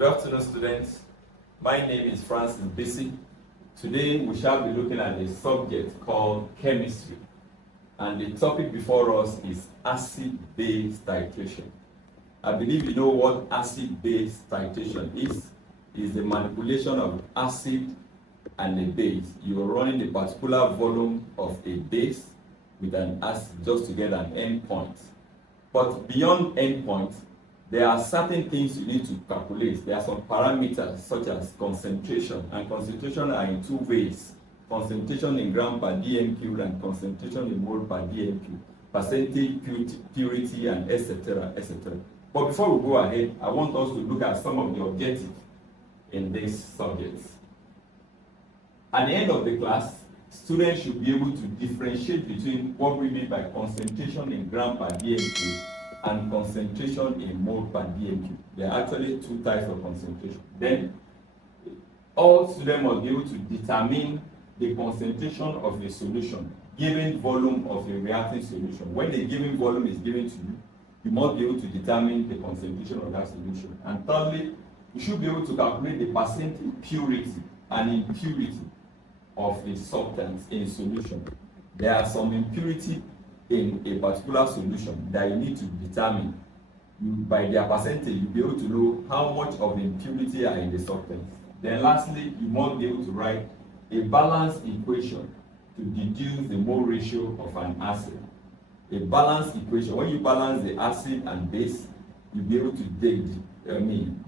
Good afternoon, students. My name is Francis Bisi. Today we shall be looking at a subject called chemistry, and the topic before us is acid-base titration. I believe you know what acid-base titration is. It's the manipulation of acid and a base. You are running a particular volume of a base with an acid just to get an endpoint. But beyond endpoint, there are certain things you need to calculate. There are some parameters such as concentration, and concentration are in two ways: concentration in gram per dm cubed and concentration in mole per dm cubed, percentage purity, and etc. etc. But before we go ahead, I want us to look at some of the objectives in this subject. At the end of the class, students should be able to differentiate between what we mean by concentration in gram per dm cubed and concentration in mole per dm cubed. There are actually two types of concentration. Then, all students must be able to determine the concentration of a solution, given volume of a reacting solution. When the given volume is given to you, you must be able to determine the concentration of that solution. And thirdly, you should be able to calculate the percentage purity and impurity of a substance in solution. There are some impurity in a particular solution that you need to determine. By their percentage, you'll be able to know how much of the impurity are in the substance. Then lastly, you must be able to write a balanced equation to deduce the mole ratio of an acid. A balanced equation, when you balance the acid and base, you'll be able to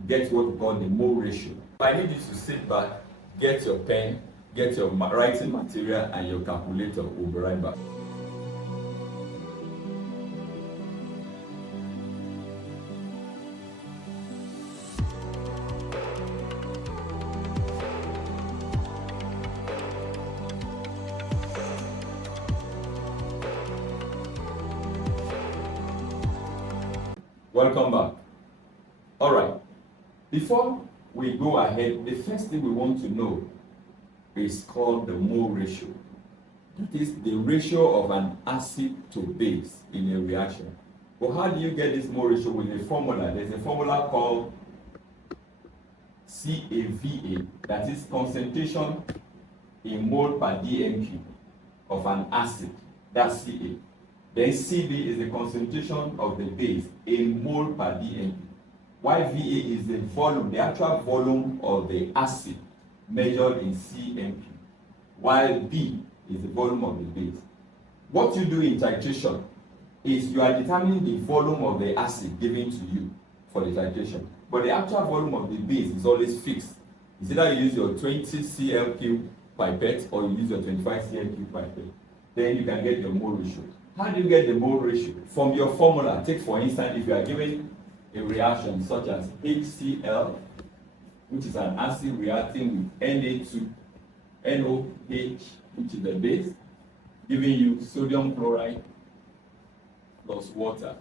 get what we call the mole ratio. I need you to sit back, get your pen, get your writing material and your calculator. We'll be right back. Welcome back. All right. Before we go ahead, the first thing we want to know is called the mole ratio. That is the ratio of an acid to base in a reaction. But how do you get this mole ratio? With a formula. There's a formula called CAVA, that is concentration in mole per dm cubed of an acid. That's Ca. Then Cv is the concentration of the base in mole per dm cubed. While Va is the volume, the actual volume of the acid measured in cm cubed, while B is the volume of the base. What you do in titration is you are determining the volume of the acid given to you for the titration, but the actual volume of the base is always fixed. It's either you use your 20 cl cube pipette or you use your 25 cl cube pipette. Then you can get your mole ratio. How do you get the mole ratio? From your formula. Take for instance, if you are given a reaction such as HCl, which is an acid reacting with NOH, which is the base, giving you sodium chloride plus water.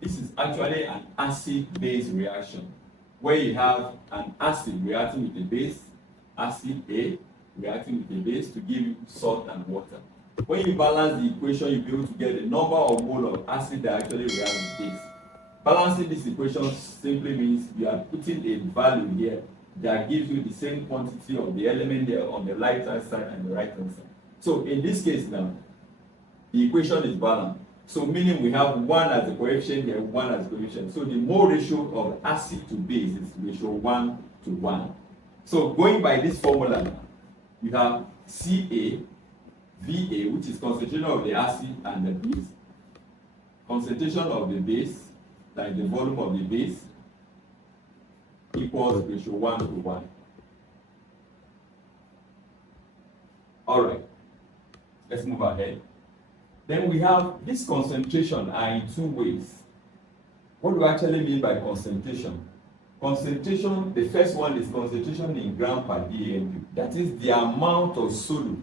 This is actually an acid-base reaction, where you have an acid reacting with a base, acid A reacting with a base to give you salt and water. When you balance the equation, you'll be able to get the number of mole of acid that actually reacts with base. Balancing this equation simply means you are putting a value here that gives you the same quantity of the element there on the right hand side and the right hand side. So in this case now, the equation is balanced. So meaning we have 1 as the coefficient here, 1 as the coefficient. So the mole ratio of acid to base is ratio 1 to 1. So going by this formula now, you have CaVa, which is concentration of the acid and the base. Concentration of the base, like the volume of the base, equals ratio 1 to 1. All right, let's move ahead. Then we have this concentration are in two ways. What do we actually mean by concentration? Concentration, the first one is concentration in gram per dm cubed. That is the amount of solute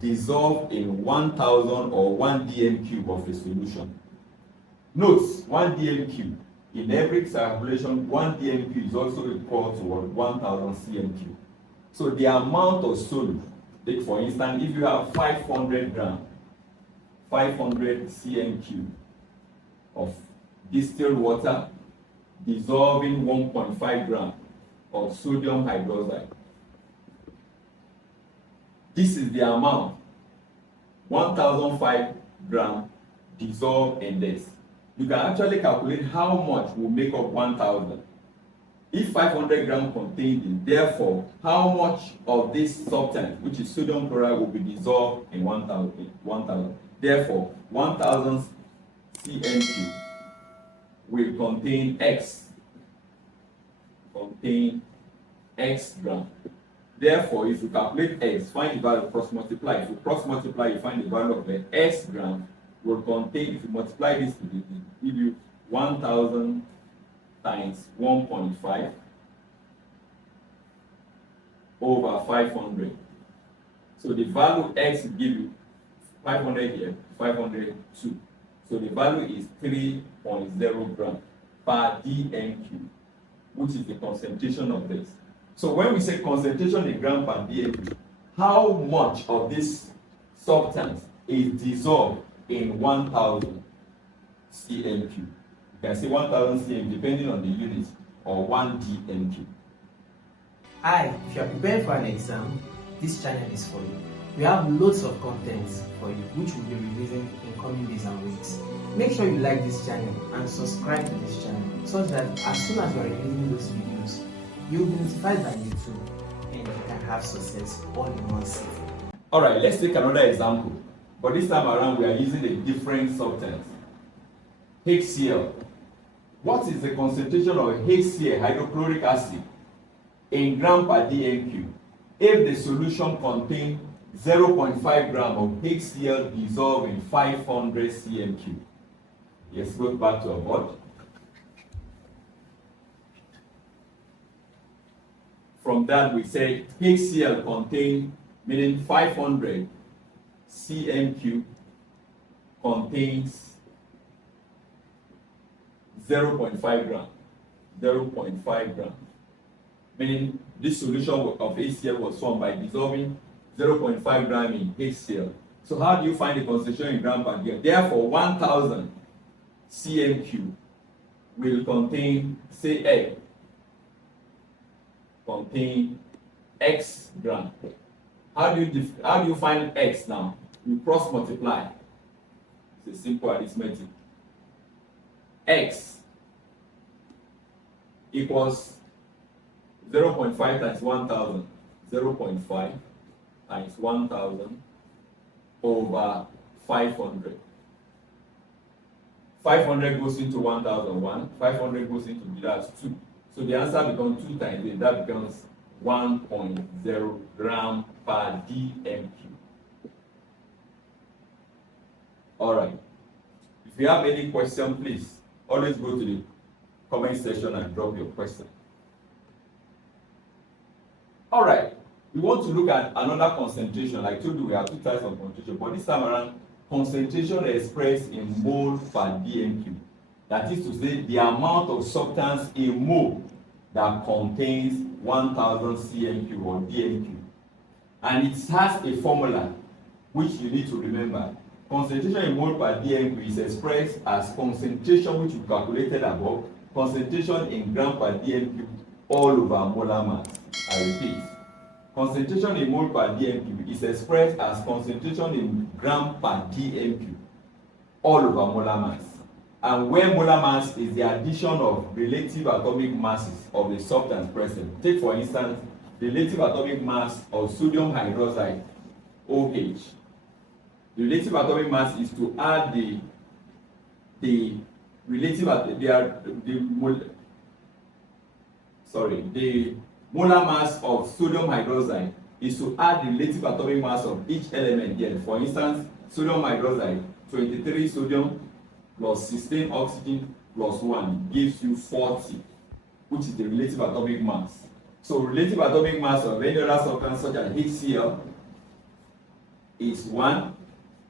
dissolved in 1000 or 1 dm cube of a solution. Note, 1 dm cube. In every calculation, 1 dm cube is also equal to 1000 cm cube. So the amount of solute, take for instance, if you have 500 grams, 500 cm cube of distilled water, dissolving 1.5 gram of sodium hydroxide. This is the amount, 1005 gram dissolved in this. You can actually calculate how much will make up 1000. If 500 grams contained it, therefore, how much of this substance, which is sodium chloride, will be dissolved in 1000? Therefore, 1000 cm³ will contain X gram. Therefore, if you calculate X, find the value, cross multiply. If you cross multiply, you find the value of the X gram will contain, if you multiply this to this, it give you 1000 times 1.5 over 500. So the value X will give you 500 here, 502. So the value is 3.0 gram per dm³, which is the concentration of this. So when we say concentration in gram per dm³, how much of this substance is dissolved in 1000 cm³? You can say 1000 cm depending on the unit, or 1 dm³. Hi, if you are preparing for an exam, this channel is for you. We have loads of content for you, which we'll be releasing in coming days and weeks. Make sure you like this channel and subscribe to this channel, so that as soon as we are releasing those videos, you'll be notified by YouTube and you can have success all in one sitting. Alright, let's take another example. But this time around, we are using a different substance, HCl. What is the concentration of HCl, hydrochloric acid, in gram per dm³, if the solution contains 0.5 gram of HCl dissolved in 500 cm³? Let's go back to our board. From that, we say HCl contains, meaning 500 cm³ contains 0.5 gram. 0.5 gram. Meaning this solution of HCl was formed by dissolving 0.5 gram in HCl. So how do you find the concentration in gram per dm³? Therefore, 1000 cm³ will contain, say A, contain X gram. How do you find X now? You cross multiply. It's a simple arithmetic. X equals 0.5 times 1000. 0.5 times 1000 over 500. 500 goes into 1001. 500 goes into that's 2. So the answer becomes 2 times 8. That becomes 1.0 gram per dm³. All right. If you have any question, please always go to the comment section and drop your question. All right. We want to look at another concentration. Like I told you, we have two types of concentration, but this time around, concentration expressed in mole per dm³. That is to say, the amount of substance in mole that contains 1000 cm³ or dm³. And it has a formula which you need to remember. Concentration in mole per dm³ is expressed as concentration, which we calculated above, concentration in gram per dm³ all over molar mass. I repeat, concentration in mole per dm³ is expressed as concentration in gram per dm³ all over molar mass. And where molar mass is the addition of relative atomic masses of the substance present. Take for instance, the relative atomic mass of sodium hydroxide, OH. The relative atomic mass is to add the molar mass of sodium hydroxide is to add the relative atomic mass of each element here. For instance, sodium hydroxide, 23 sodium plus 16 oxygen plus 1 gives you 40, which is the relative atomic mass. So relative atomic mass of any other substance such as HCl is 1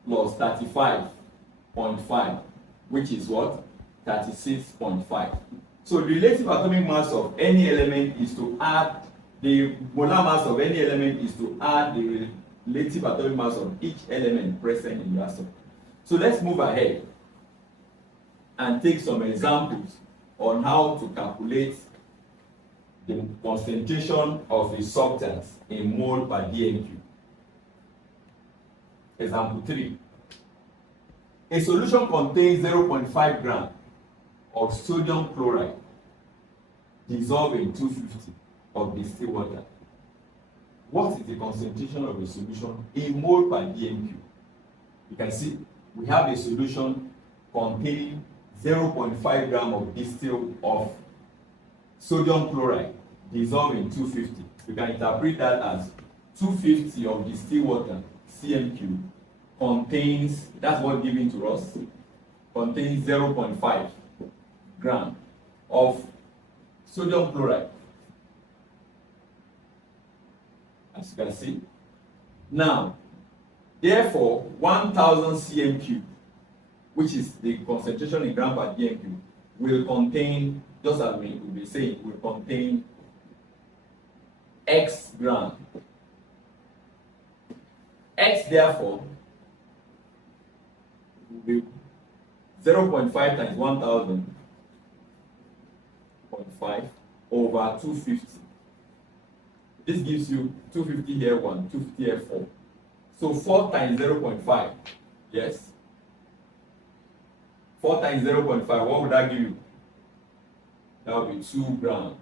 plus 35.5, which is what? 36.5. So the relative atomic mass of any element is to add, the molar mass of any element is to add the relative atomic mass of each element present in your substance. So let's move ahead and take some examples on how to calculate the concentration of a substance in mole per dm cube. Example 3. A solution contains 0.5 gram of sodium chloride dissolved in 250 of distilled water. What is the concentration of a solution in mole per dm cube? You can see we have a solution containing 0.5 gram of distilled of sodium chloride dissolved in 250. You can interpret that as 250 of distilled water cm cube contains, that's what given to us, contains 0.5 gram of sodium chloride. As you can see. Now, therefore, 1000 cm cube, which is the concentration in gram per dm cube, will contain, just as we will be saying, will contain X gram. X, therefore, will be 0.5 times 1000 0.5 over 250. This gives you 250 here 1, 250 here 4. So 4 times 0.5, yes? 4 times 0.5, what would that give you? That would be 2 gram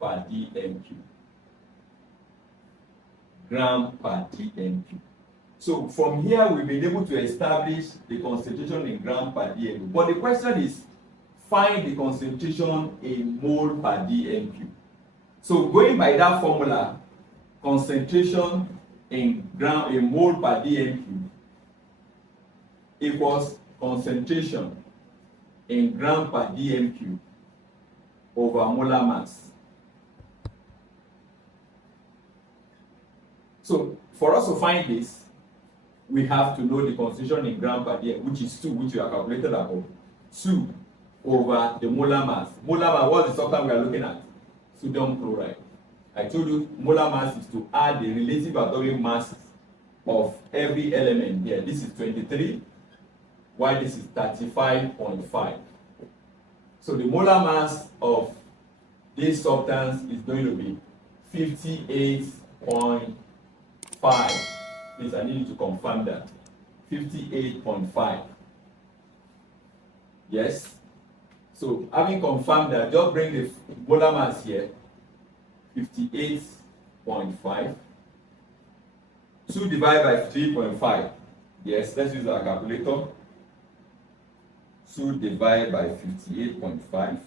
per dm cube. Gram per dm cube. So from here, we've been able to establish the concentration in gram per dm cube. But the question is, find the concentration in mole per dm cube. So going by that formula, concentration in mole per dm cube equals concentration in gram per dm cube over molar mass. So for us to find this, we have to know the concentration in gram per dm, which is 2, which we have calculated above. 2 over the molar mass. Molar mass, what is the substance we are looking at? Sodium chloride. I told you molar mass is to add the relative atomic masses of every element here. This is 23, while this is 35.5. So the molar mass of this substance is going to be 58.5. Please, I need you to confirm that. 58.5. Yes? So, having confirmed that, just bring the molar mass here. 58.5. 2 divided by 3.5. Yes, let's use our calculator. 2 divided by 58.5.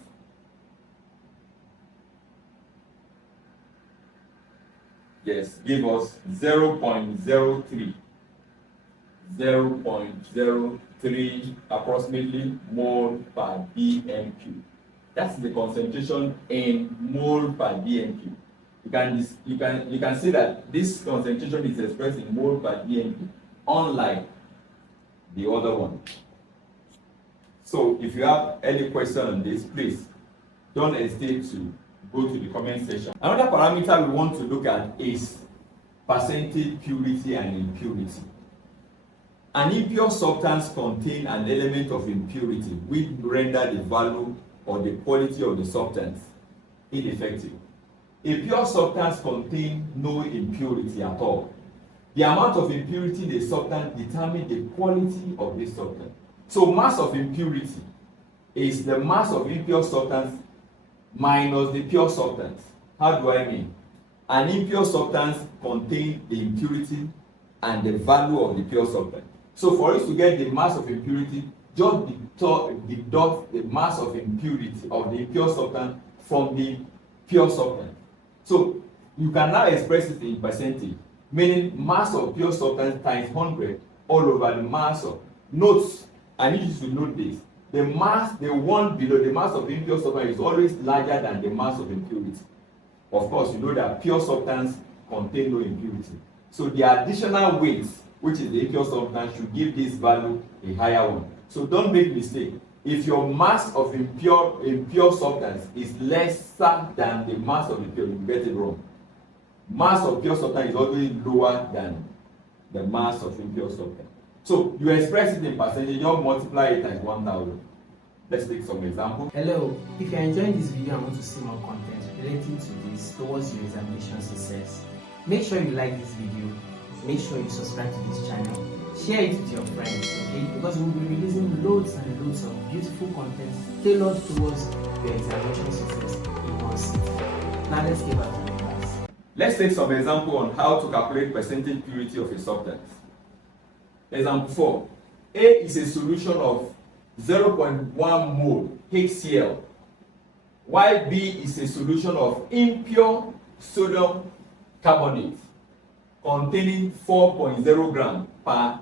Yes, give us 0.03. 0.03 approximately mole per dm cube. That's the concentration in mole per dm cube. You can see that this concentration is expressed in mole per dm cube, unlike the other one. So if you have any question on this, please don't hesitate to go to the comment section. Another parameter we want to look at is percentage purity and impurity. An impure substance contains an element of impurity which render the value or the quality of the substance ineffective. A pure substance contains no impurity at all. The amount of impurity in the substance determines the quality of the substance. So mass of impurity is the mass of impure substance minus the pure substance. How do I mean? An impure substance contains the impurity and the value of the pure substance. So for us to get the mass of impurity, just deduct the mass of impurity of the impure substance from the pure substance. So you can now express it in percentage, meaning mass of pure substance times 100 all over the mass of. Note, I need you to note this. The mass, the one below, the mass of impure substance is always larger than the mass of impurity. Of course, you know that pure substance contain no impurity. So the additional weight, which is the impure substance, should give this value a higher one. So don't make mistake. If your mass of impure substance is lesser than the mass of impure, you get it wrong. Mass of pure substance is always lower than the mass of impure substance. So you express it in percentage, you multiply it times 1000. Let's take some examples. Hello, if you are enjoying this video and want to see more content relating to this towards your examination success, make sure you like this video, make sure you subscribe to this channel, share it with your friends, okay? Because we'll be releasing loads and loads of beautiful content tailored towards your examination success in one sitting. Now let's get back to the class. Let's take some example on how to calculate percentage purity of a substance. Example 4. A is a solution of 0.1 mole HCl, while B is a solution of impure sodium carbonate containing 4.0 gram per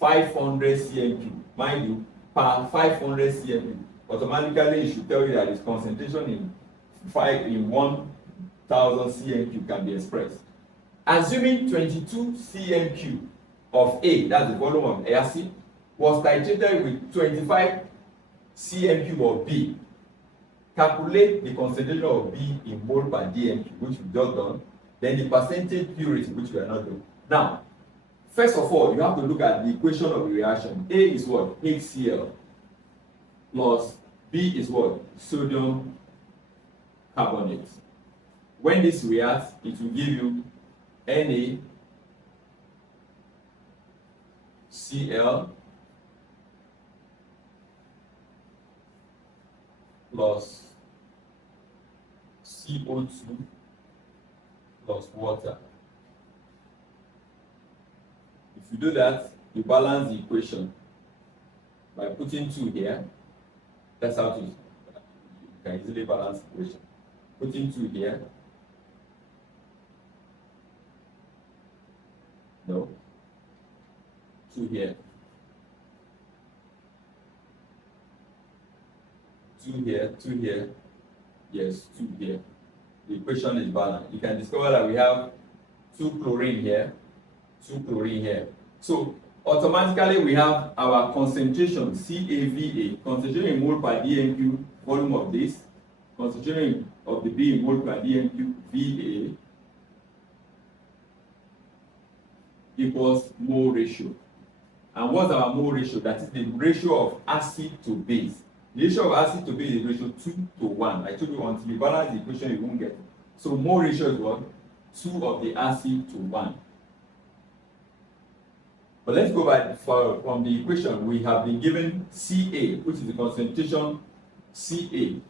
500 cm3. Mind you, per 500 cm3. Automatically, it should tell you that its concentration in 1000 cm3 can be expressed. Assuming 22 cm3 of A, that's the volume of acid, was titrated with 25 cm3 of B. Calculate the concentration of B in mole per dm3, which we've just done, then the percentage purity, which we are not doing. Now, first of all, you have to look at the equation of the reaction. A is what? HCl plus B is what? Sodium carbonate. When this reacts, it will give you NaCl plus CO2 plus water. If you do that, you balance the equation by putting 2 here. That's how you can easily balance the equation. Putting 2 here. No. 2 here. 2 here, 2 here, yes, 2 here. The equation is balanced. You can discover that we have 2 chlorine here, 2 chlorine here. So automatically we have our concentration, CAVA, concentration in mole per dm3, volume of this, concentration of the B in mole per dm3, VA, equals mole ratio. And what's our mole ratio? That is the ratio of acid to base. The ratio of acid to base is ratio 2 to 1. I told you until you balance the equation, you won't get it. So mole ratio is what? 2 of the acid to 1. But let's go back from the equation. We have been given Ca, which is the concentration Ca,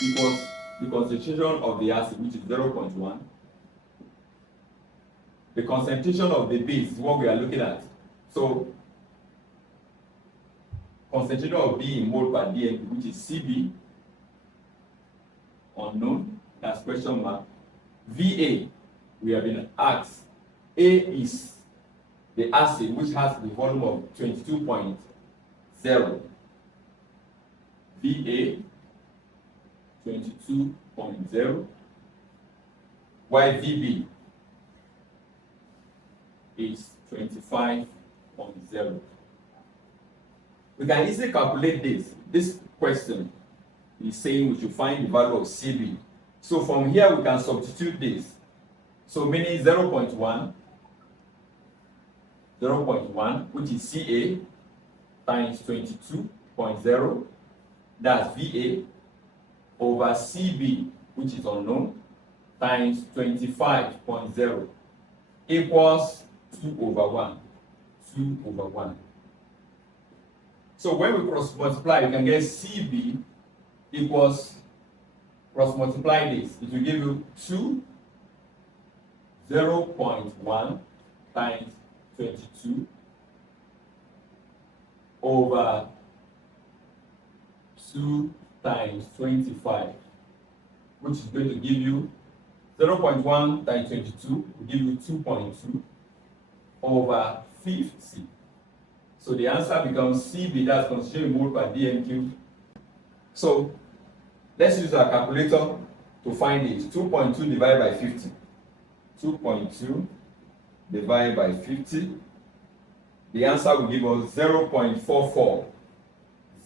equals the concentration of the acid, which is 0.1. The concentration of the base is what we are looking at. So concentration of B in mole per dm, which is Cb, unknown, that's question mark. Va, we have been asked. A is the acid, which has the volume of 22.0. Va, 22.0. While Vb is 25.0. We can easily calculate this. This question is saying we should find the value of Cb. So from here we can substitute this. So meaning 0.1, which is Ca times 22.0, that's Va, over Cb, which is unknown, times 25.0, equals 2 over 1. 2 over 1. So when we cross multiply, you can get Cb equals, cross multiply this, it will give you 0.1 times 22 over 2 times 25, which is going to give you 0.1 times 22 will give you 2.2 over 50. So the answer becomes Cb, that's concentration in mole per dm3. So let's use our calculator to find it. 2.2 divided by 50. 2.2 divided by 50. The answer will give us 0.44.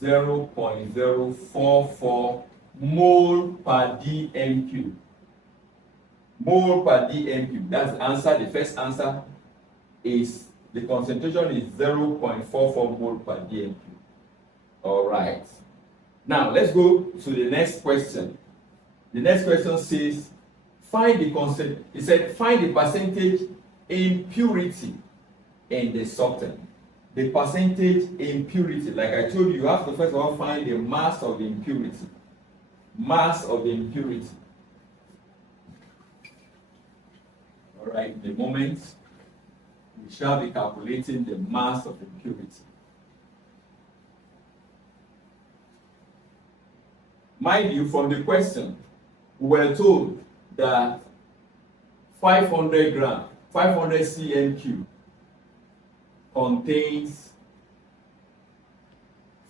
0.044 mole per dm3. Mole per dm3. That's the answer. The first answer is the concentration is 0.44 mole per dm3. All right. Now let's go to the next question. The next question says, find the constant. It said find the percentage impurity in the substance. The percentage impurity, like I told you, you have to first of all find the mass of the impurity. Mass of the impurity. All right, the moment we shall be calculating the mass of impurity. Mind you, from the question, we were told that 500 grams, 500 cm3 contains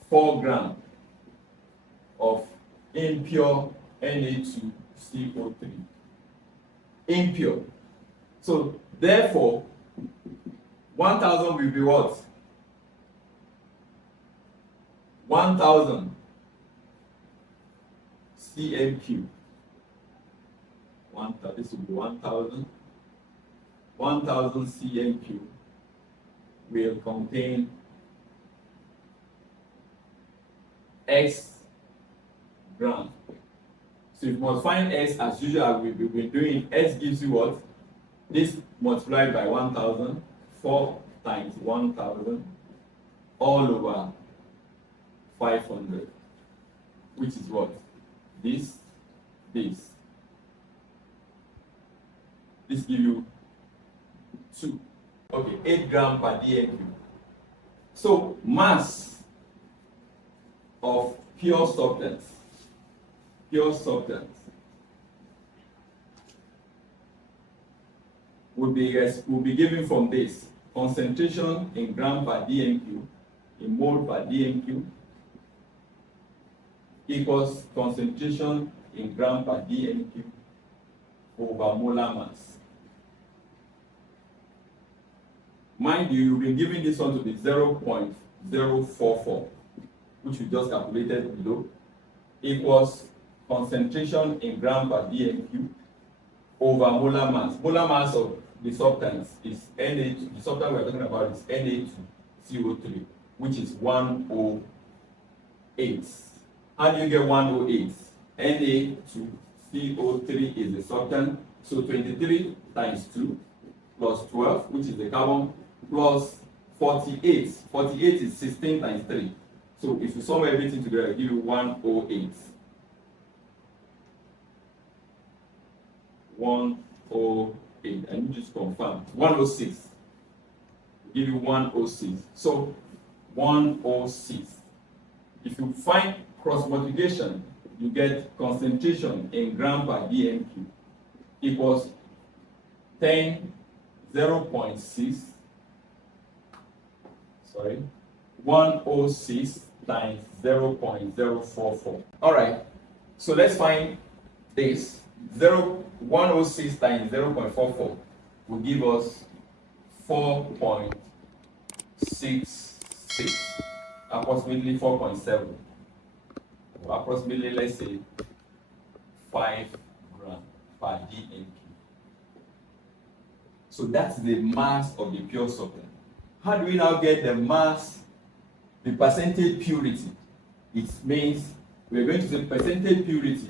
4 grams of impure Na2CO3. Impure. So, therefore, 1000 will be what? 1000 cm3. This will be 1000. 1000 cm3 will contain X gram. So you must find X as usual. We've been doing. X gives you what? This multiplied by 1000, 4 times 1000, all over 500, which is what? This. This gives you 2. Okay, 8 grams per dm3. So mass of pure substance will be given from this concentration in gram per dm3 in mole per dm3 equals concentration in gram per dm3 over molar mass. Mind you, you've been given this one to be 0.044, which we just calculated below, equals concentration in gram per dm3 over molar mass. Molar mass of the substance is Na2. The substance we're talking about is Na2CO3, which is 108. How do you get 108? Na2CO3 is the substance, so 23 times 2 plus 12, which is the carbon, plus 48. 48 is 16 times 3. So if you sum everything together, it give you 108. 108. And you just confirm. 106. Give you 106. So 106. If you find cross multiplication, you get concentration in gram per dm3 equals 0.6. Sorry, 106 times 0.044. All right, so let's find this. 106 times 0.44 will give us 4.66, approximately 4.7, or approximately, let's say, 5 grams per dm3. So that's the mass of the pure substance. How do we now get the mass, the percentage purity? It means we're going to say percentage purity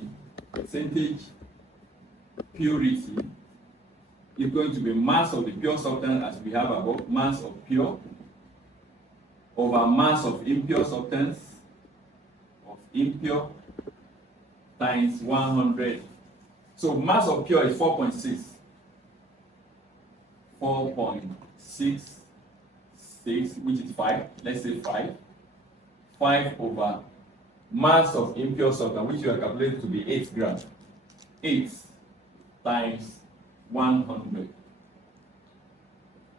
is going to be mass of the pure substance as we have above, mass of pure over mass of impure substance, times 100. So mass of pure is 4.6. 4.66, which is 5. Let's say 5. 5 over mass of impure substance, which you are calculating to be 8 grams. 8 times 100.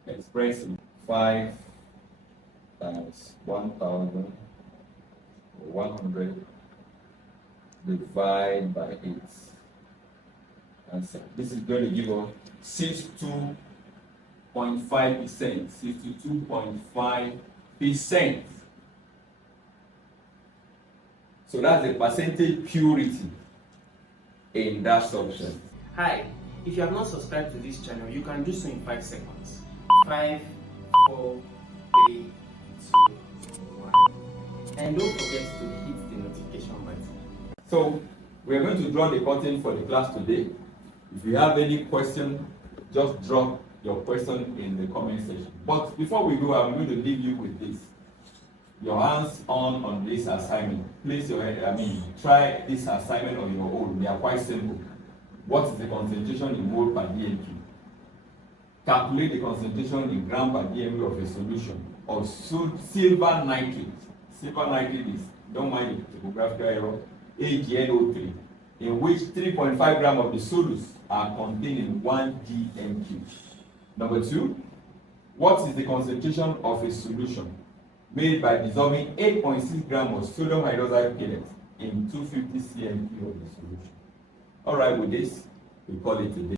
Expressing 5 times 1000 or 100 divided by 8. Answer. This is going to give us 62.5%. 62.5%. So that's the percentage purity in that substance. Hi, if you have not subscribed to this channel, you can do so in 5 seconds. 5, 4, 3, 2, 1. And don't forget to hit the notification button. So we are going to draw the curtain for the class today. If you have any question, just drop your question in the comment section. But before we go, I'm going to leave you with this. Your hands on this assignment. Place your try this assignment on your own. They are quite simple. What is the concentration in mole per dmq? Calculate the concentration in gram per dmq of a solution of silver nitrate. Silver nitrate is, don't mind the typographical error, AgNO3, in which 3.5 gram of the solutes are contained in 1 dmq. Number 2, what is the concentration of a solution made by dissolving 8.6 gram of sodium hydroxide pellet in 250 cmq of the solution? All right, with this, we call it a day.